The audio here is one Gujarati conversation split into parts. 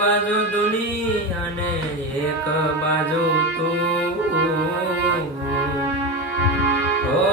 બાજુ દુનિયા ને એક બાજુ તું, ઓ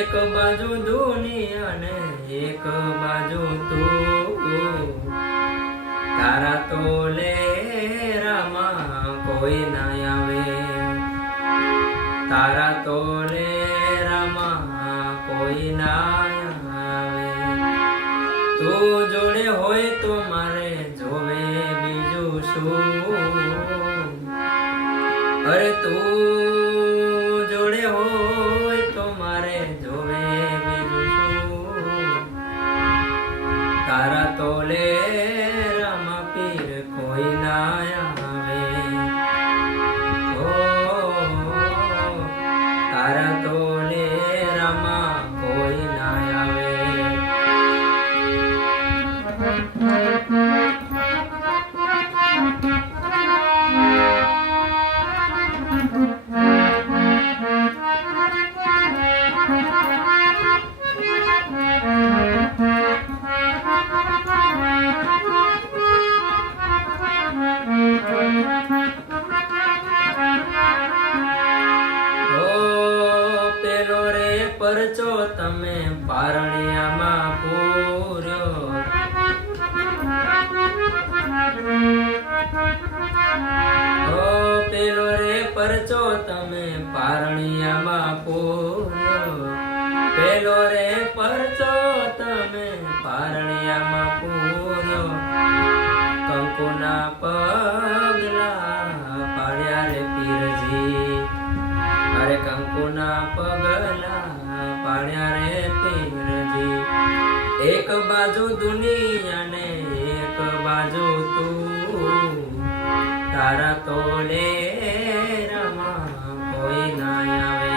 એક બાજુ દુનિયા ને એક બાજુ તું, તારા તોલે રામા કોઈ ના આવે, તારા તોલે રામા કોઈ ના આવે, તું જોડે હોય તો મારે જોવે બીજું શું, અરે તું જોડે હોય તો મારે જોવે બીજું શું, તારા તોલે રામા પીર કોઈ ના આવે, ઓ તારા તોલે રામા કોઈ ના આવે. પરચો તમે પારણિયામાં પૂર્યો, ઓ પેલો રે પરચો તમે પારણિયામાં પૂર્યો, પેલો રે પરચો તમે પારણિયામાં પૂર્યો, કંકુના પગલા પાડ્યા રે પીરજી, અરે કંકુના પગલા પાડ્યા રે પીરજી, એક બાજુ દુનિયા ને એક બાજુ તું, તારા તોલે રામા કોઈ ના આવે.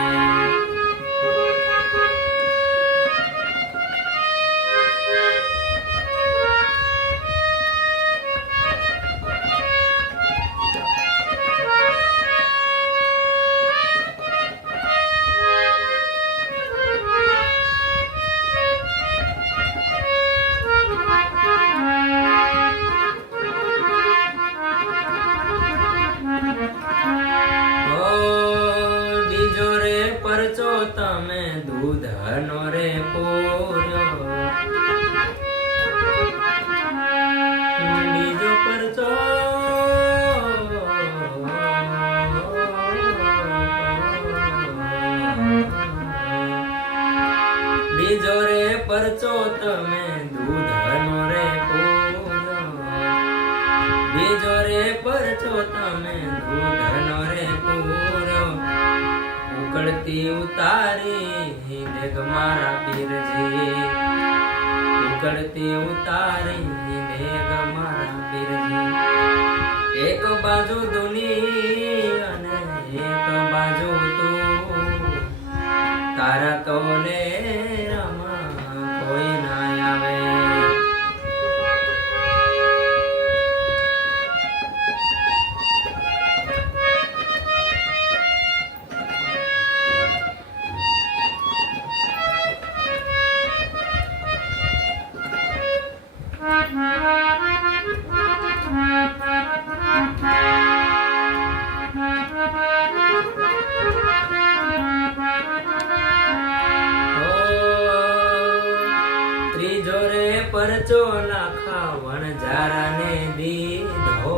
પરચો તમે દૂધનો રે પૂર્યો, બીજો પરચો બીજો રે પરચો તમે દૂધનો રે પૂર્યો, બીજો રે પરચો તમે દૂધનો રે પૂર્યો, ઉકળતી ઉતારી દેગ મારા પીરજી, ઉકળતી ઉતારી દેગ મારા પીરજી, એક બાજુ દુનિયા અને એક બાજુ તું, તારા તોલે રામા કોઈ ના આવે. ત્રીજો રે પરચો લાખા વણજારા ને દીધો,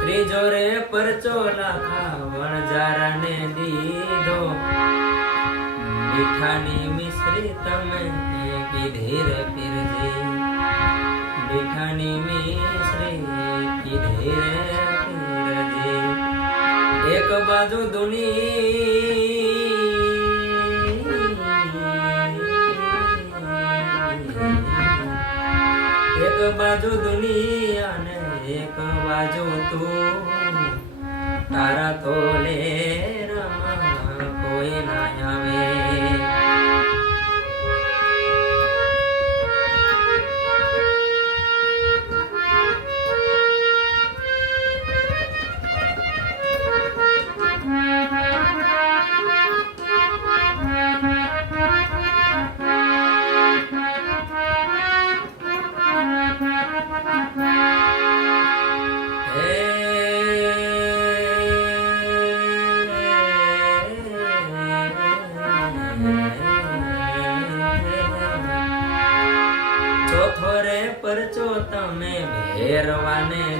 ત્રીજો રે પરચો લાખા વણજારા ને દીધો, મીઠાની મિશ્રી તમે કીધી રે પીરજી, મીઠાની મિશ્રી કીધી રે પીરજી, એક બાજુ એક બાજુ દુનિયા ને એક બાજુ તું, તારા તોલે રામા કોઈ ના આવે.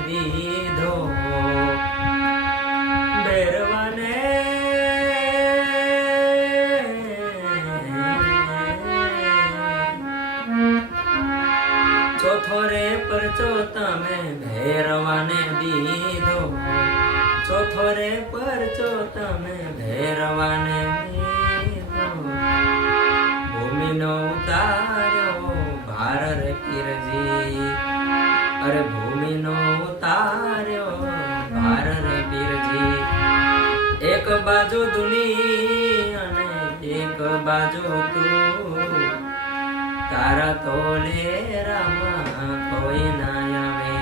દીધો ભેરવાને ચોથો રે પરચો તમે ભેરવાને દીધો ચોથો રે પરચો તમે ભેરવાને દીધો ભૂમિનો ઉતાર્યો ભાર રે પીરજી અરે ભૂમિનો ઉતાર્યો ભાર રે પીરજી એક બાજુ દુનિયા અને એક બાજુ તું તારા તોલે રામા કોઈ ના આવે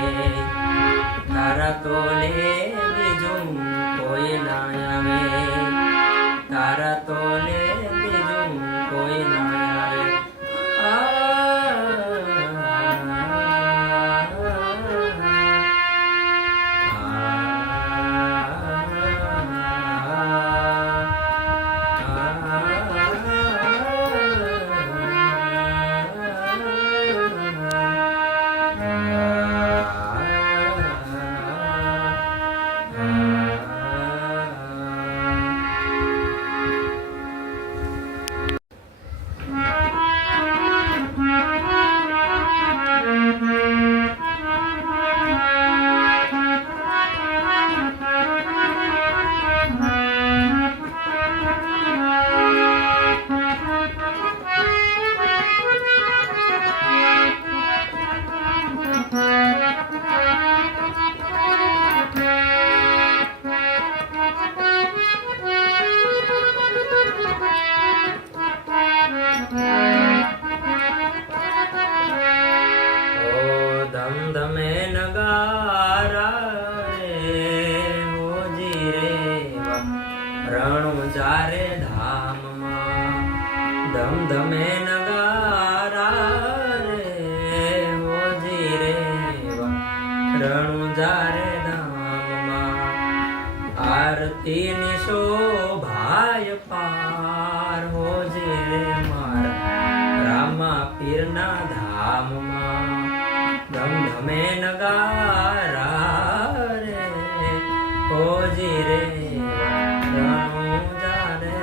તારા તોલે બીજું કોઈ ના આવે તારા તોલે બીજું કોઈ ના આવે ધમધમે નગારા રે હોજી રે રણુજા રે ધામમાં ધમધમે નગારા રે હોજી રે રણુજા રે ધામમાં આરતીની શોભાય પાર હોજી રે મારા રામા પીરના ધામમાં ધમધમે નગારા રે હોજી રે રણુજા રે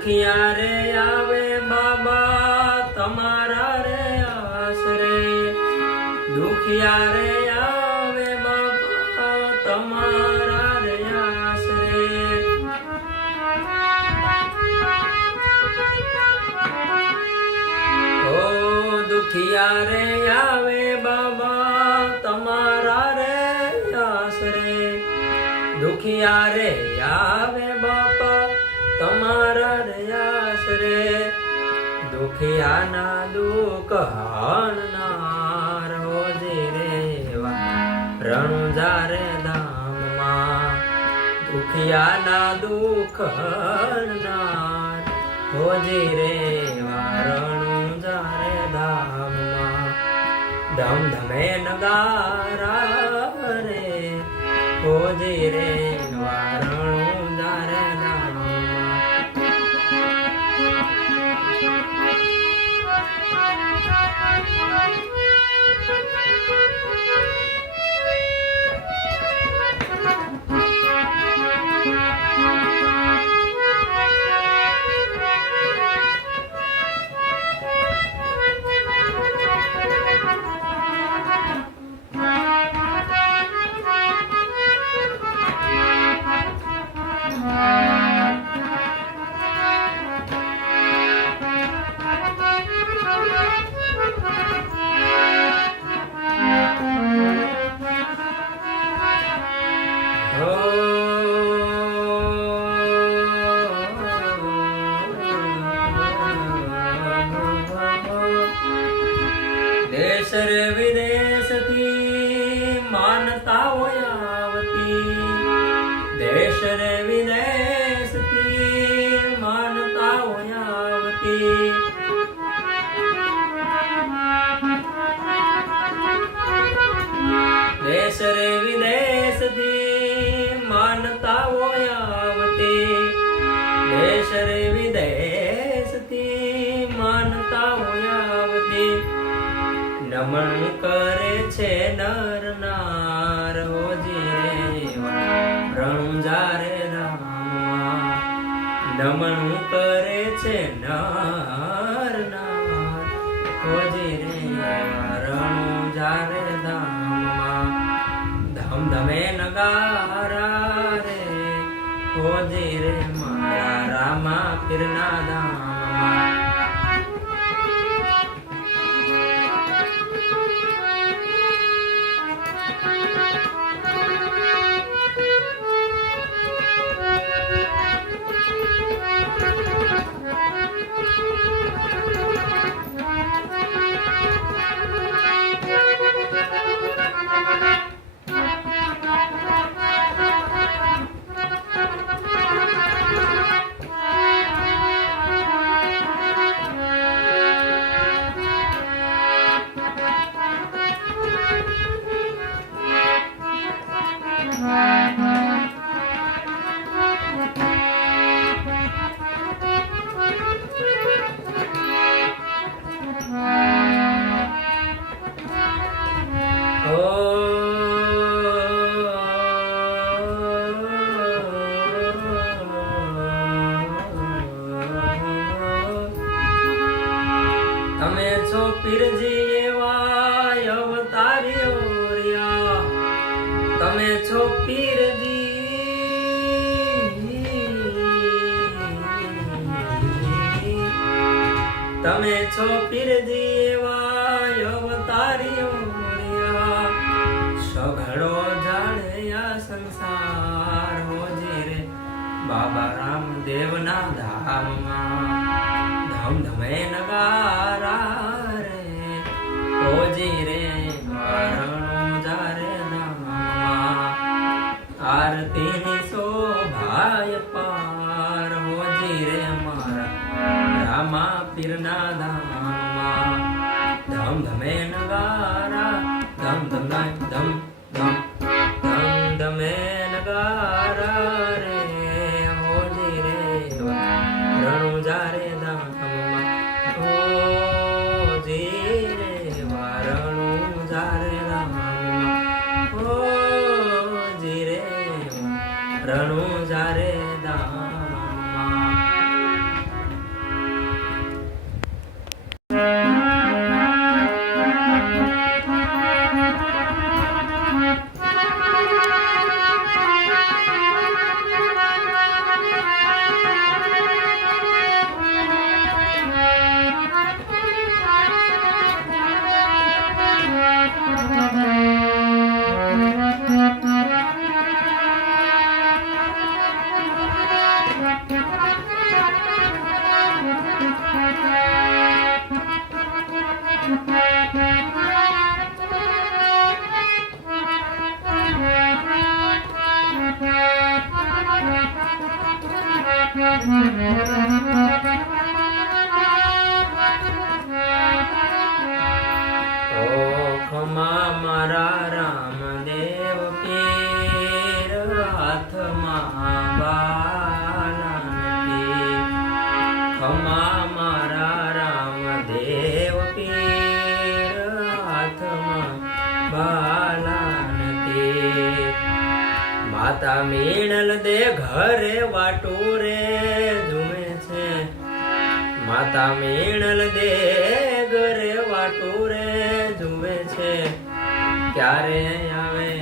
દુખિયા રે આવે બાબા તમારા રે આશરે દુખિયા રે આવે બાબા તમારા રે આશરે ઓ દુખિયા રે આવે બાબા તમારા રે આશરે દુખિયા રે આવે બાપા તમારા રે આશરે દુખિયાના દુઃખ હણનાર હોજી રેવા રણુજા રે ધામમાં દુખિયાના દુઃખ હણનાર હોજી રેવા રણુજા રે ધામમાં ધમધમે નગારા રે હોજી રેવા રણુજા રે દેશ રે વિદેશથી માનતાઓ આવતી, દેશ રે વિદેશથી માનતાઓ આવતી, દેશ રે વિદેશથી માનતાઓ આવતી, દેશ રે વિદેશથી માનતાઓ આવતી, નમન કરે છે નર નાર હોજી રે રણુજા રે રામા, નમન કરે છે નર નાર હોજી રે રણુજા રે ધામમાં, ધમ ધમે નગારા રે હોજી રે મારા રામા પીરના ધામમાં. તમે છો પીરજી એવા અવતારીઓ રહ્યા, તમે છો પીરજી, તમે છો પીરજી એવા અવતારીઓ રહ્યા, સઘળો જાણે આ સંસાર હોજી રે બાબા રામદેવના ધામમાં, ધમ ધમે નગારા રે હોજી રે રણુજા રે ધામમાં, આરતીની શોભાય પાર હોજી રે મારા રામા પીરના ધામમાં, ધમ ધમે નગારા ધમ ધમ ધમ ધમ ધમ ધમે નગારા રે હોજી રે રણુજા રે ધામમાં, હોજી રે રણુજા રે ધામમાં, હોજી રે રણુજા રે ધામમાં. ખમા મારા રામદેવ પીર હાથમાં બાલાનતી, ખમા મારા રામદેવ પીર હાથમાં બાલાનતી, માતા મીણલ દે ઘરે વાટું રે ઝૂમે છે, માતા મીણલ દે ઘરે વાટું રે ઝૂમે છે, ક્યારે આવે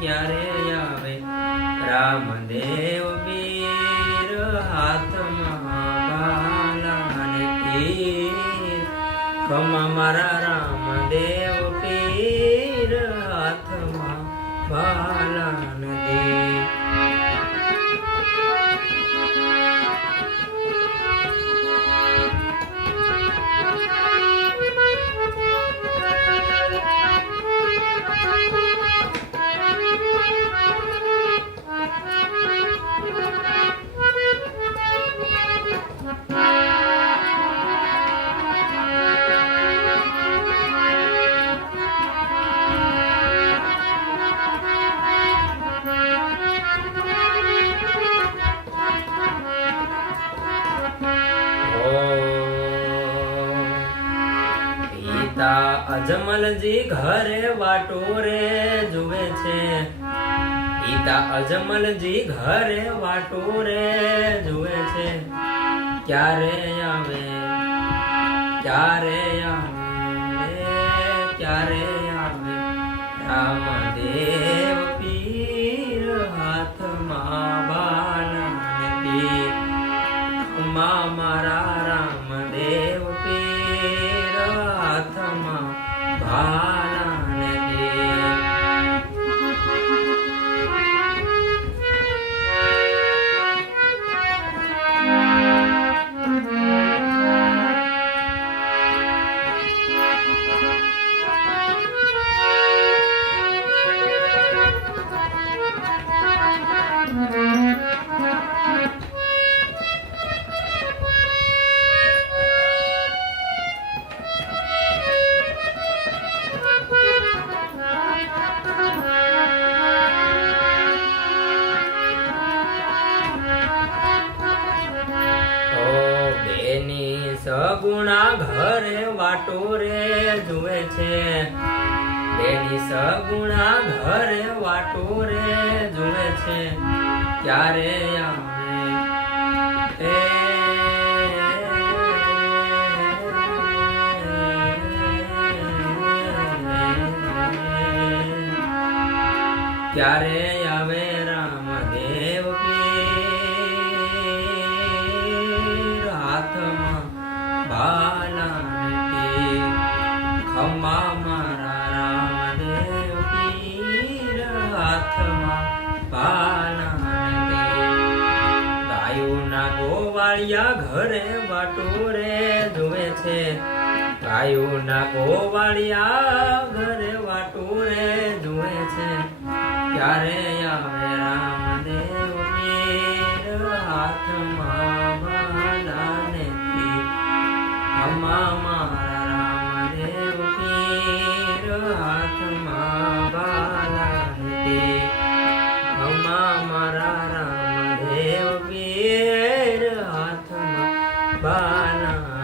ક્યારે આવે રામદેવ પીર હાથમાં બાલાનતી, ખમા મારા રામદેવ પીર હાથમાં બાલાનતી. પિતા અજમલજી ઘરે વાટોરે જુએ છે પિતા અજમલજી ઘરે વાટોરે જુએ છે ક્યારે આવે ક્યારે આવે ક્યારે આવે રામદેવ પીર હાથમાં બાલાને પીર મારા રામદેવ પીર હાથમાં બાલાને પીર સગુણા ઘરે વાટોરે જુએ છે બેની સગુણા ઘરે વાટોરે જુએ છે ક્યારે આવે ક્યારે આવે રામદેવ પીર હાથમાં બાલાને ખમ્મા મારા રામદેવ પીર હાથમાં બાલાને ગાયોના ગોવાળિયા ઘરે વાટોરે જુએ છે ગાયોના ગોવાળિયા ઘરે વાટોરે જુએ છે ક્યારે આવે રામદેવ પીર હાથમાં બાલાને અમ્મા મારા રામદેવ પીર હાથમાં બાલાને અમ્મા મારા રામદેવ પીર હાથમાં બાલા